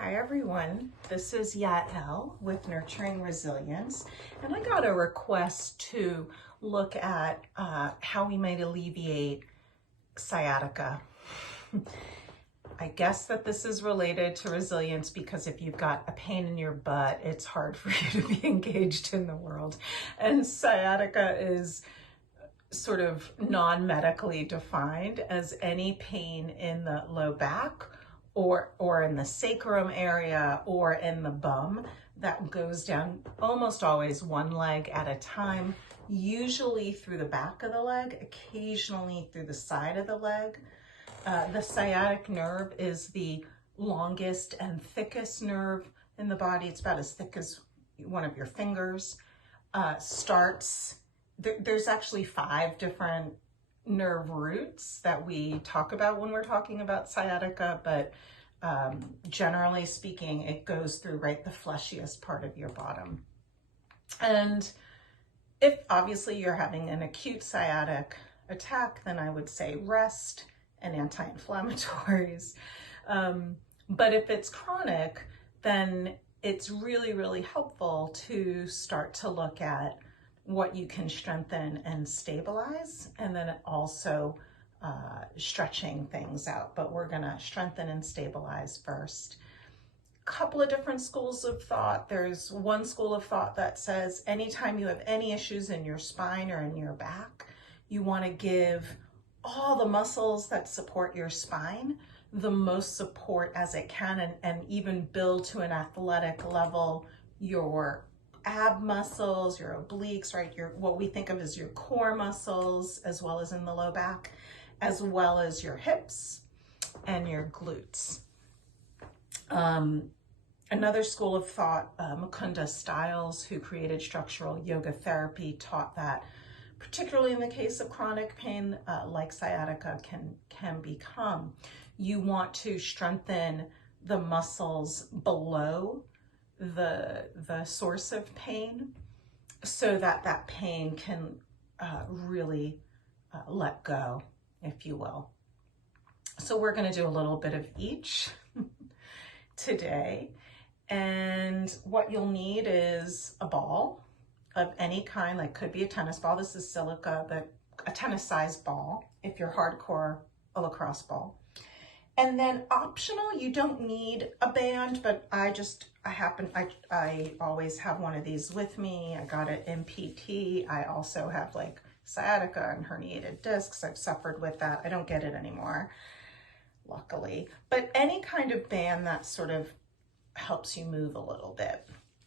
Hi everyone, this is Yael with Nurturing Resilience, and I got a request to look at how we might alleviate sciatica. I guess that this is related to resilience because if you've got a pain in your butt, it's hard for you to be engaged in the world. And sciatica is sort of non-medically defined as any pain in the low back or in the sacrum area or in the bum that goes down almost always one leg at a time, usually through the back of the leg, occasionally through the side of the leg. The sciatic nerve is the longest and thickest nerve in the body. It's about as thick as one of your fingers. There's actually 5 different nerve roots that we talk about when we're talking about sciatica, but generally speaking, it goes through right the fleshiest part of your bottom. And if obviously you're having an acute sciatic attack, then I would say rest and anti-inflammatories. But if it's chronic, then it's really, really helpful to start to look at what you can strengthen and stabilize, and then also stretching things out. But we're gonna strengthen and stabilize first. Couple of different schools of thought. There's one school of thought that says anytime you have any issues in your spine or in your back, you wanna give all the muscles that support your spine the most support as it can, and even build to an athletic level your ab muscles, your obliques, right? What we think of as your core muscles, as well as in the low back, as well as your hips and your glutes. Another school of thought, Mukunda Stiles, who created structural yoga therapy, taught that, particularly in the case of chronic pain, like sciatica can become, you want to strengthen the muscles below the source of pain so that that pain can really let go, if you will. So we're going to do a little bit of each today. And what you'll need is a ball of any kind, like could be a tennis ball. This is silica, but a tennis sized ball. If you're hardcore, a lacrosse ball. And then optional, you don't need a band, but I always have one of these with me. I got it in PT. I also have like sciatica and herniated discs. I've suffered with that. I don't get it anymore, luckily. But any kind of band that sort of helps you move a little bit.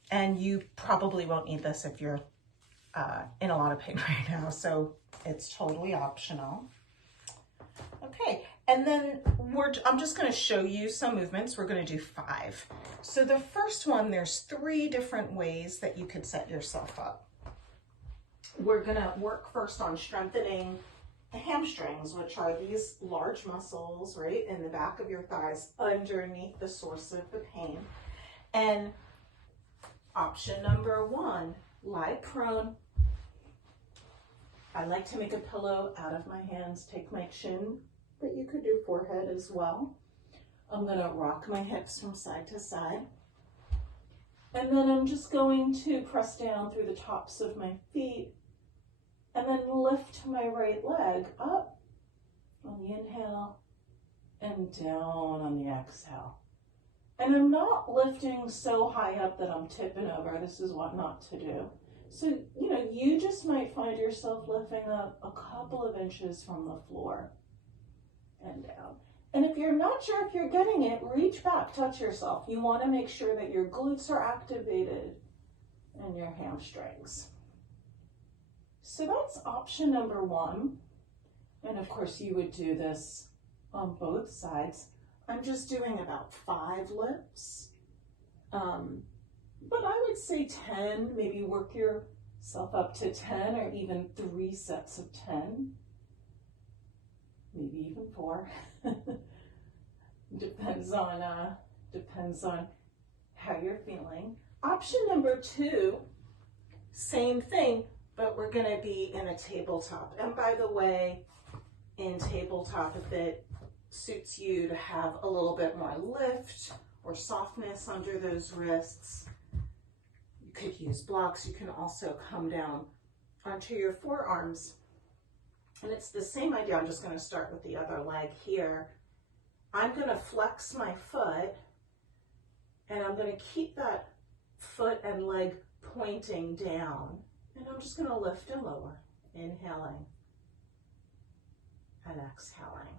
And you probably won't need this if you're in a lot of pain right now, so it's totally optional. Okay, and then I'm just going to show you some movements. We're going to do 5. So the first one, there's 3 different ways that you could set yourself up. We're going to work first on strengthening the hamstrings, which are these large muscles right in the back of your thighs underneath the source of the pain. And option number 1, lie prone. I like to make a pillow out of my hands, take my chin, but you could do forehead as well. I'm going to rock my hips from side to side. And then I'm just going to press down through the tops of my feet and then lift my right leg up on the inhale and down on the exhale. And I'm not lifting so high up that I'm tipping over. This is what not to do. So, you just might find yourself lifting up a couple of inches from the floor and down. And if you're not sure if you're getting it, reach back, touch yourself. You want to make sure that your glutes are activated and your hamstrings. So that's option number 1. And of course, you would do this on both sides. I'm just doing about 5 lifts. But I would say 10, maybe work yourself up to 10 or even 3 sets of 10. Maybe even 4. Depends on how you're feeling. Option number 2, same thing, but we're going to be in a tabletop. And by the way, in tabletop, if it suits you to have a little bit more lift or softness under those wrists. You could use blocks. You can also come down onto your forearms. And it's the same idea. I'm just going to start with the other leg here. I'm going to flex my foot, and I'm going to keep that foot and leg pointing down. And I'm just going to lift and lower, inhaling and exhaling.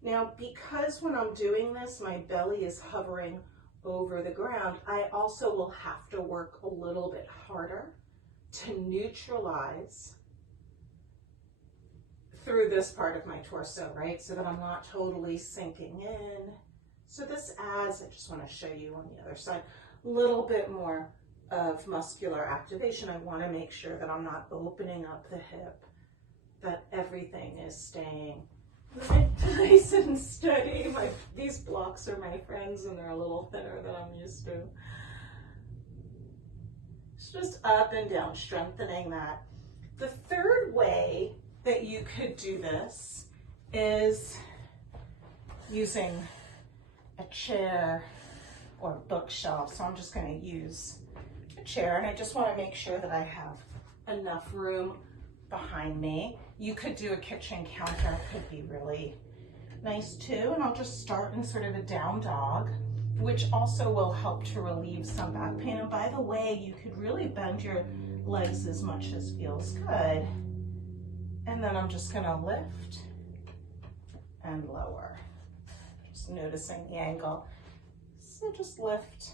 Now, because when I'm doing this, my belly is hovering over the ground, I also will have to work a little bit harder to neutralize through this part of my torso, right? So that I'm not totally sinking in. So this adds, I just want to show you on the other side, a little bit more of muscular activation. I want to make sure that I'm not opening up the hip, that everything is staying nice and steady. These blocks are my friends, and they're a little thinner than I'm used to. It's just up and down, strengthening that. The third way that you could do this is using a chair or a bookshelf. So I'm just going to use a chair, and I just want to make sure that I have enough room behind me. You could do a kitchen counter, it could be really nice too. And I'll just start in sort of a down dog, which also will help to relieve some back pain. And by the way, you could really bend your legs as much as feels good. And then I'm just gonna lift and lower. Just noticing the angle. So just lift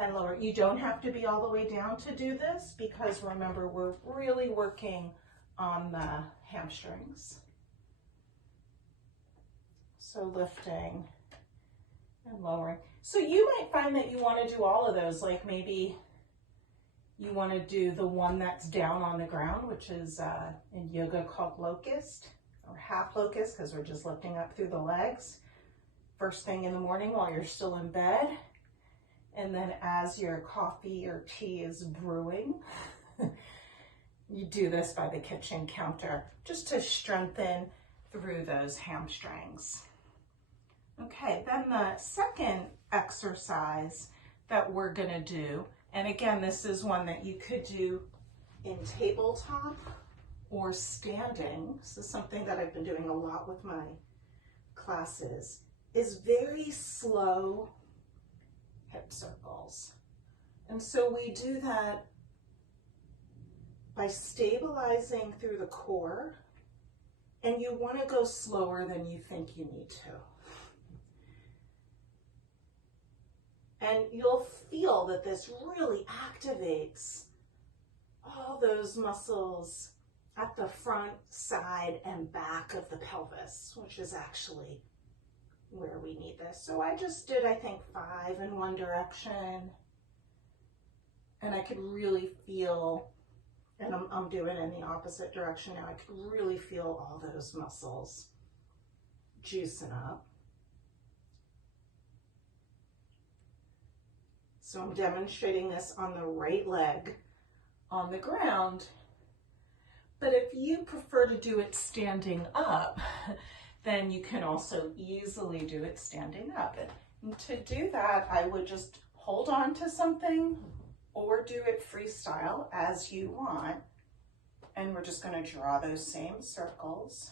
and lower. You don't have to be all the way down to do this, because remember, we're really working on the hamstrings. So lifting and lowering. So you might find that you want to do all of those, like maybe you want to do the one that's down on the ground, which is in yoga called locust or half locust, because we're just lifting up through the legs first thing in the morning while you're still in bed. And then as your coffee or tea is brewing, you do this by the kitchen counter just to strengthen through those hamstrings. Okay, then the second exercise that we're gonna do, and again, this is one that you could do in tabletop or standing. This is something that I've been doing a lot with my classes, is very slow hip circles. And so we do that by stabilizing through the core, and you want to go slower than you think you need to. And you'll feel that this really activates all those muscles at the front, side, and back of the pelvis, which is actually where we need this. So I just did, I think, 5 in one direction, and I could really feel, and I'm doing it in the opposite direction now, I could really feel all those muscles juicing up. So I'm demonstrating this on the right leg on the ground, but if you prefer to do it standing up, then you can also easily do it standing up. And to do that, I would just hold on to something or do it freestyle as you want. And we're just going to draw those same circles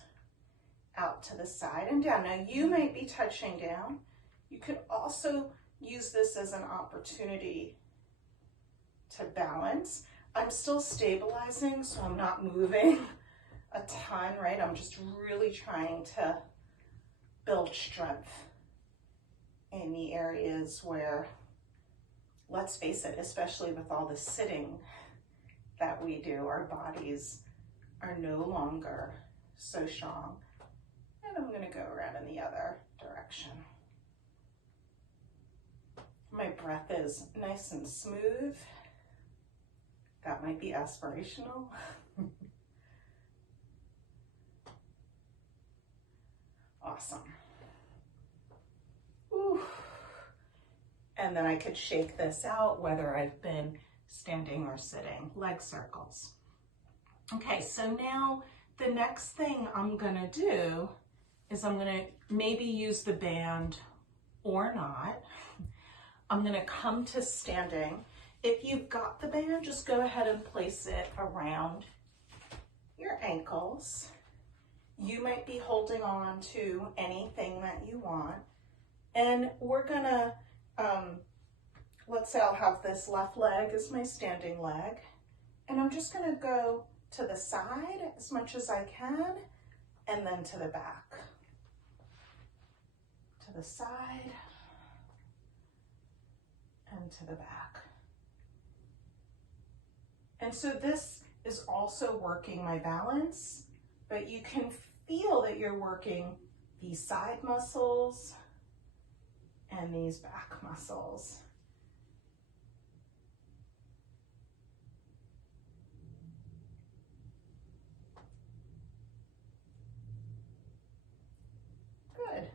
out to the side and down. Now you might be touching down. You could also use this as an opportunity to balance. I'm still stabilizing, so I'm not moving a ton, right? I'm just really trying to build strength in the areas where, let's face it, especially with all the sitting that we do, our bodies are no longer so strong. And I'm gonna go around in the other direction. My breath is nice and smooth. That might be aspirational. Awesome. Ooh. And then I could shake this out, whether I've been standing or sitting, leg circles. Okay, so now the next thing I'm gonna do is I'm gonna maybe use the band or not. I'm gonna come to standing. If you've got the band, just go ahead and place it around your ankles. You might be holding on to anything that you want. And we're gonna, let's say I'll have this left leg as my standing leg. And I'm just gonna go to the side as much as I can, and then to the back. To the side, and to the back. And so this is also working my balance, but you can feel that you're working these side muscles and these back muscles. Good.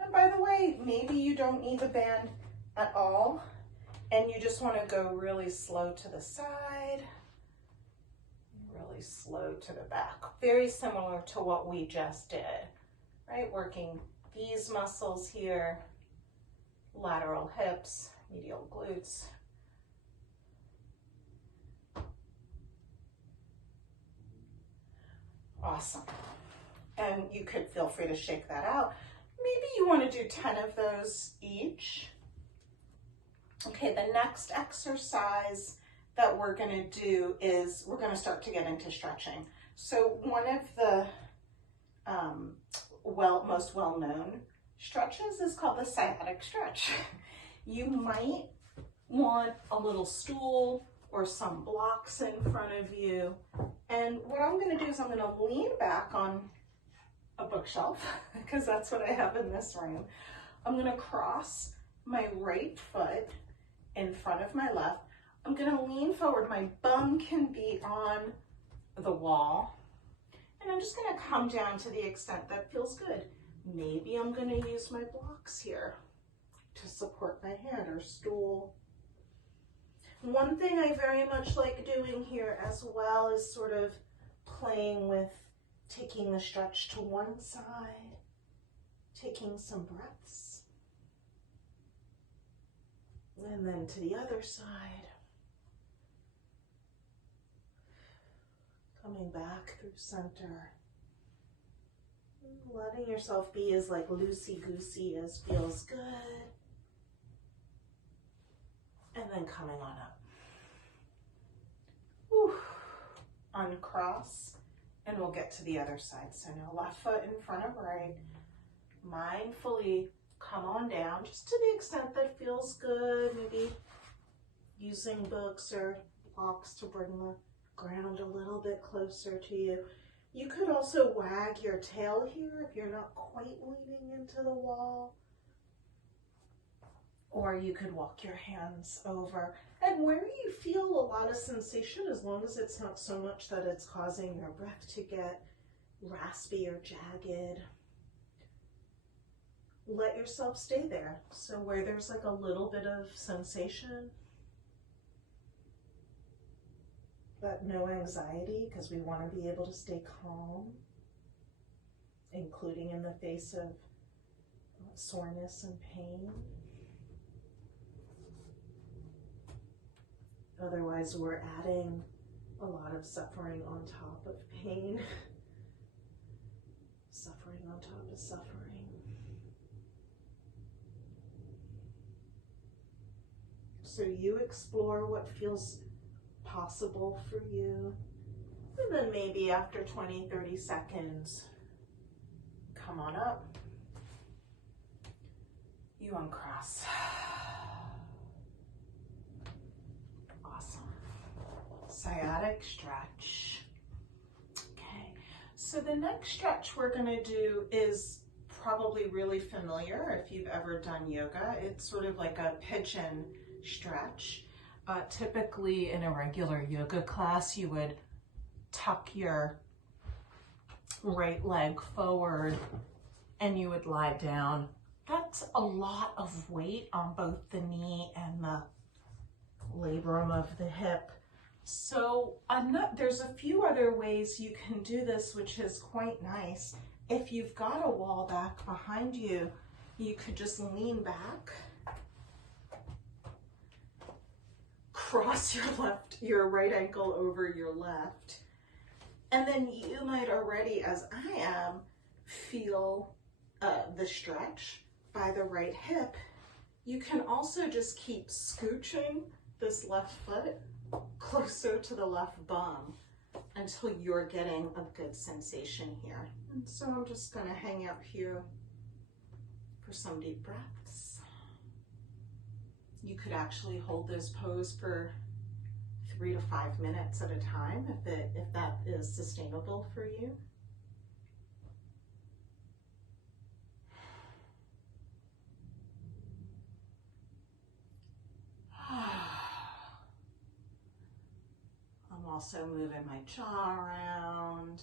And by the way, maybe you don't need the band at all, and you just want to go really slow to the side, really slow to the back. Very similar to what we just did, right? Working these muscles here, lateral hips, medial glutes. Awesome. And you could feel free to shake that out. Maybe you want to do 10 of those each. Okay, the next exercise that we're going to do is we're going to start to get into stretching. So one of the most well-known stretches is called the Sciatic Stretch. You might want a little stool or some blocks in front of you. And what I'm going to do is I'm going to lean back on a bookshelf because that's what I have in this room. I'm going to cross my right foot in front of my left. I'm going to lean forward. My bum can be on the wall. And I'm just going to come down to the extent that feels good. Maybe I'm going to use my blocks here to support my hand, or stool. One thing I very much like doing here as well is sort of playing with taking the stretch to one side, taking some breaths, and then to the other side. Coming back through center. Letting yourself be as like loosey-goosey as feels good. And then coming on up. Whew. Uncross, and we'll get to the other side. So now left foot in front of right. Mindfully come on down, just to the extent that feels good. Maybe using books or blocks to bring the ground a little bit closer to you. You could also wag your tail here if you're not quite leaning into the wall. Or you could walk your hands over. And where you feel a lot of sensation, as long as it's not so much that it's causing your breath to get raspy or jagged, let yourself stay there. So where there's like a little bit of sensation, but no anxiety, because we want to be able to stay calm, including in the face of soreness and pain. Otherwise, we're adding a lot of suffering on top of pain. Suffering on top of suffering. So you explore what feels possible for you. And then maybe after 20, 30 seconds, come on up. You uncross. Sciatic stretch. Okay, so the next stretch we're going to do is probably really familiar if you've ever done yoga. It's sort of like a pigeon stretch. Typically in a regular yoga class, you would tuck your right leg forward and you would lie down. That's a lot of weight on both the knee and the labrum of the hip. So there's a few other ways you can do this, which is quite nice. if you've got a wall back behind you, you could just lean back, cross your right ankle over your left, and then you might already, as I am, feel the stretch by the right hip. You can also just keep scooching this left foot closer to the left bum until you're getting a good sensation here. And so I'm just going to hang out here for some deep breaths. You could actually hold this pose for 3 to 5 minutes at a time if that is sustainable for you. I'm also moving my jaw around.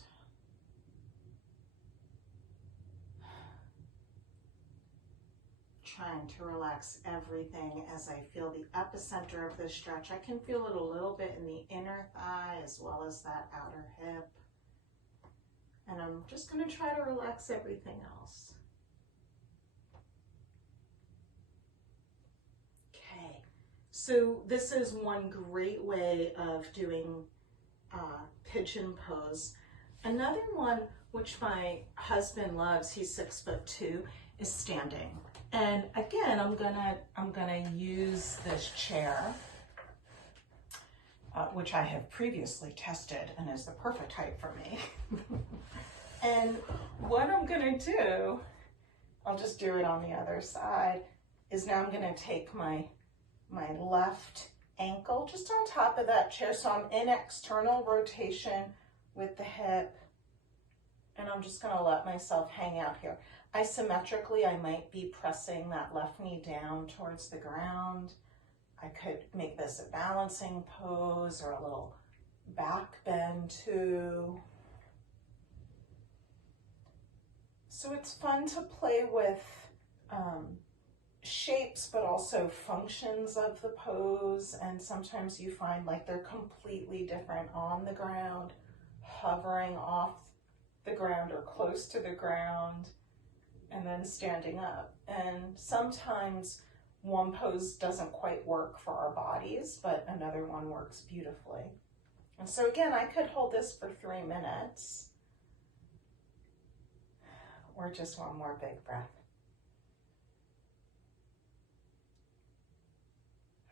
Trying to relax everything as I feel the epicenter of this stretch. I can feel it a little bit in the inner thigh as well as that outer hip. And I'm just going to try to relax everything else. Okay, so this is one great way of doing pigeon pose. Another one, which my husband loves, he's 6'2", is standing. And again, I'm gonna use this chair, which I have previously tested and is the perfect height for me. And what I'm gonna do, I'll just do it on the other side, is now I'm gonna take my left ankle just on top of that chair. So I'm in external rotation with the hip, and I'm just gonna let myself hang out here. Isometrically, I might be pressing that left knee down towards the ground. I could make this a balancing pose or a little back bend too. So it's fun to play with shapes, but also functions of the pose. And sometimes you find like they're completely different on the ground, hovering off the ground or close to the ground, and then standing up. And sometimes one pose doesn't quite work for our bodies, but another one works beautifully. And so again, I could hold this for 3 minutes, or just one more big breath.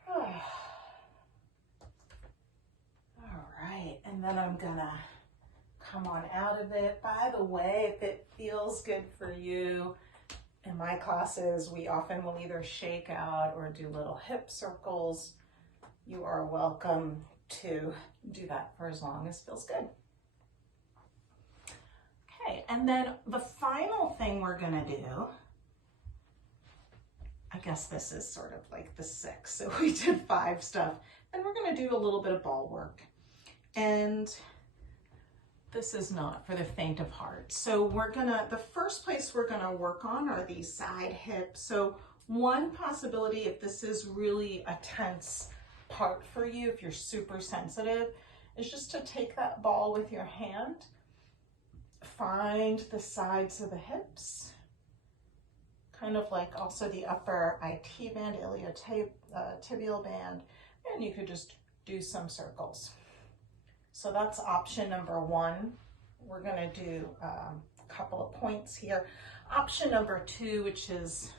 All right, and then I'm gonna come on out of it. By the way, if it feels good for you, in my classes, we often will either shake out or do little hip circles. You are welcome to do that for as long as feels good. Okay, and then the final thing we're gonna do, I guess this is sort of like the 6, so we did 5 stuff, and we're gonna do a little bit of ball work. And this is not for the faint of heart. So the first place we're gonna work on are these side hips. So one possibility, if this is really a tense part for you, if you're super sensitive, is just to take that ball with your hand, find the sides of the hips, kind of like also the upper IT band, iliotibial band, and you could just do some circles. So that's option number 1. We're gonna do a couple of points here. Option number 2, which is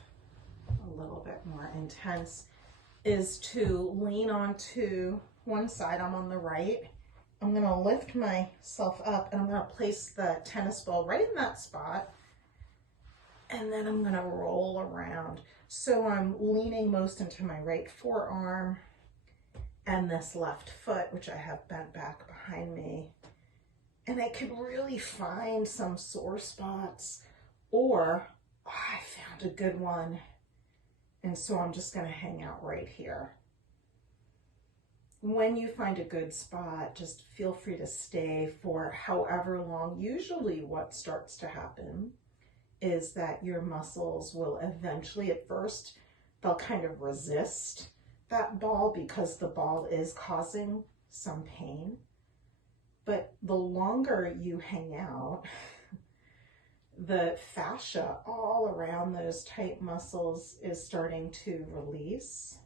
a little bit more intense, is to lean onto one side. I'm on the right. I'm gonna lift myself up and I'm gonna place the tennis ball right in that spot. And then I'm gonna roll around. So I'm leaning most into my right forearm and this left foot, which I have bent back behind me. And I could really find some sore spots, or I found a good one. And so I'm just gonna hang out right here. When you find a good spot, just feel free to stay for however long. Usually what starts to happen is that your muscles will eventually, at first, they'll kind of resist that ball because the ball is causing some pain. But the longer you hang out, the fascia all around those tight muscles is starting to release.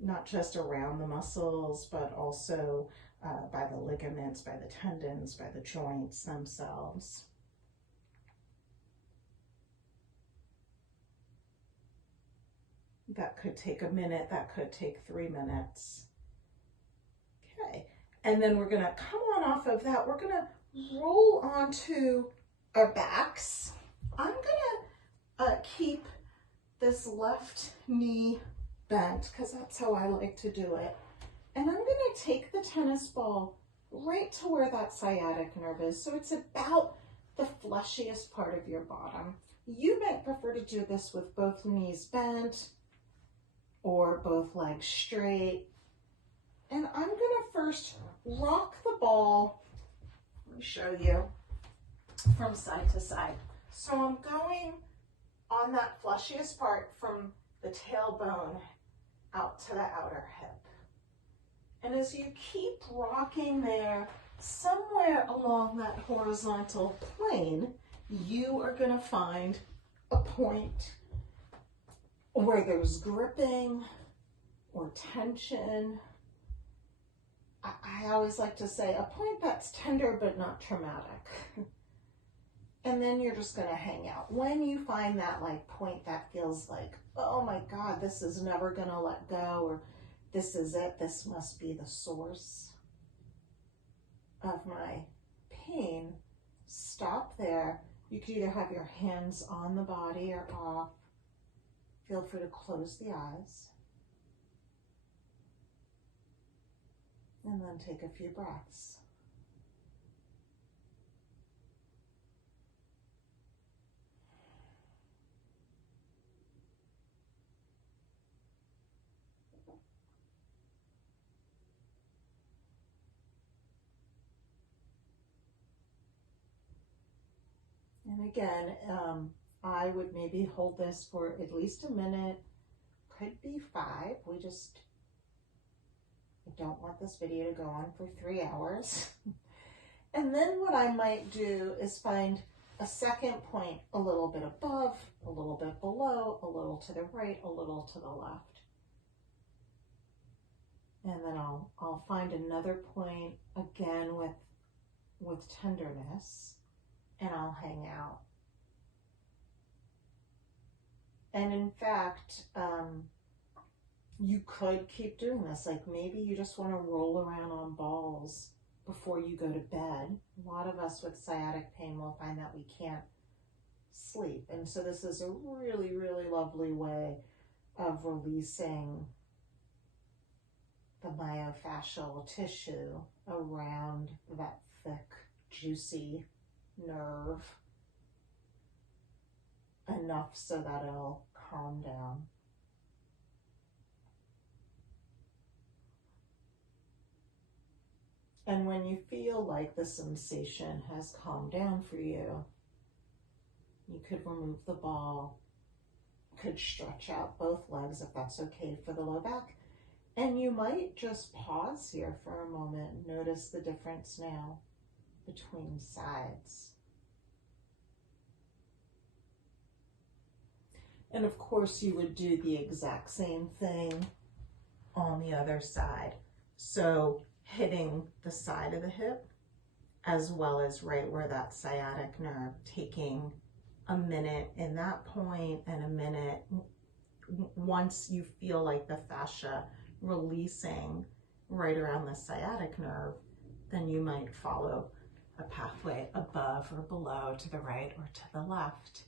Not just around the muscles, but also by the ligaments, by the tendons, by the joints themselves. That could take a minute, that could take 3 minutes. Okay, and then we're gonna come on off of that. We're gonna roll onto our backs. I'm gonna keep this left knee bent because that's how I like to do it. And I'm gonna take the tennis ball right to where that sciatic nerve is. So it's about the fleshiest part of your bottom. You might prefer to do this with both knees bent or both legs straight. And I'm gonna first rock the ball. Let me show you from side to side. So I'm going on that fleshiest part from the tailbone out to the outer hip. And as you keep rocking there, somewhere along that horizontal plane, you are gonna find a point where there's gripping or tension. I always like to say a point that's tender but not traumatic. And then you're just gonna hang out. When you find that like point that feels like, oh my God, this is never gonna let go, or this is it, this must be the source of my pain, stop there. You can either have your hands on the body or off. Feel free to close the eyes. And then take a few breaths. And again, I would maybe hold this for at least a minute, could be 5. I don't want this video to go on for 3 hours. And then what I might do is find a second point a little bit above, a little bit below, a little to the right, a little to the left. And then I'll find another point again with tenderness, and I'll hang out. And in fact, you could keep doing this. Like maybe you just want to roll around on balls before you go to bed. A lot of us with sciatic pain will find that we can't sleep. And so this is a really, really lovely way of releasing the myofascial tissue around that thick, juicy nerve, enough so that it'll calm down. And when you feel like the sensation has calmed down for you, you could remove the ball, could stretch out both legs if that's okay for the low back. And you might just pause here for a moment. Notice the difference now between sides. And of course you would do the exact same thing on the other side. So hitting the side of the hip as well as right where that sciatic nerve, taking a minute in that point and a minute once you feel like the fascia releasing right around the sciatic nerve, then you might follow a pathway above or below, to the right or to the left.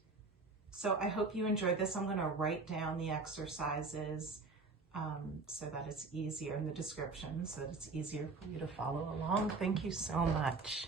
So I hope you enjoyed this. I'm going to write down the exercises so that it's easier in the description, so that it's easier for you to follow along. Thank you so much.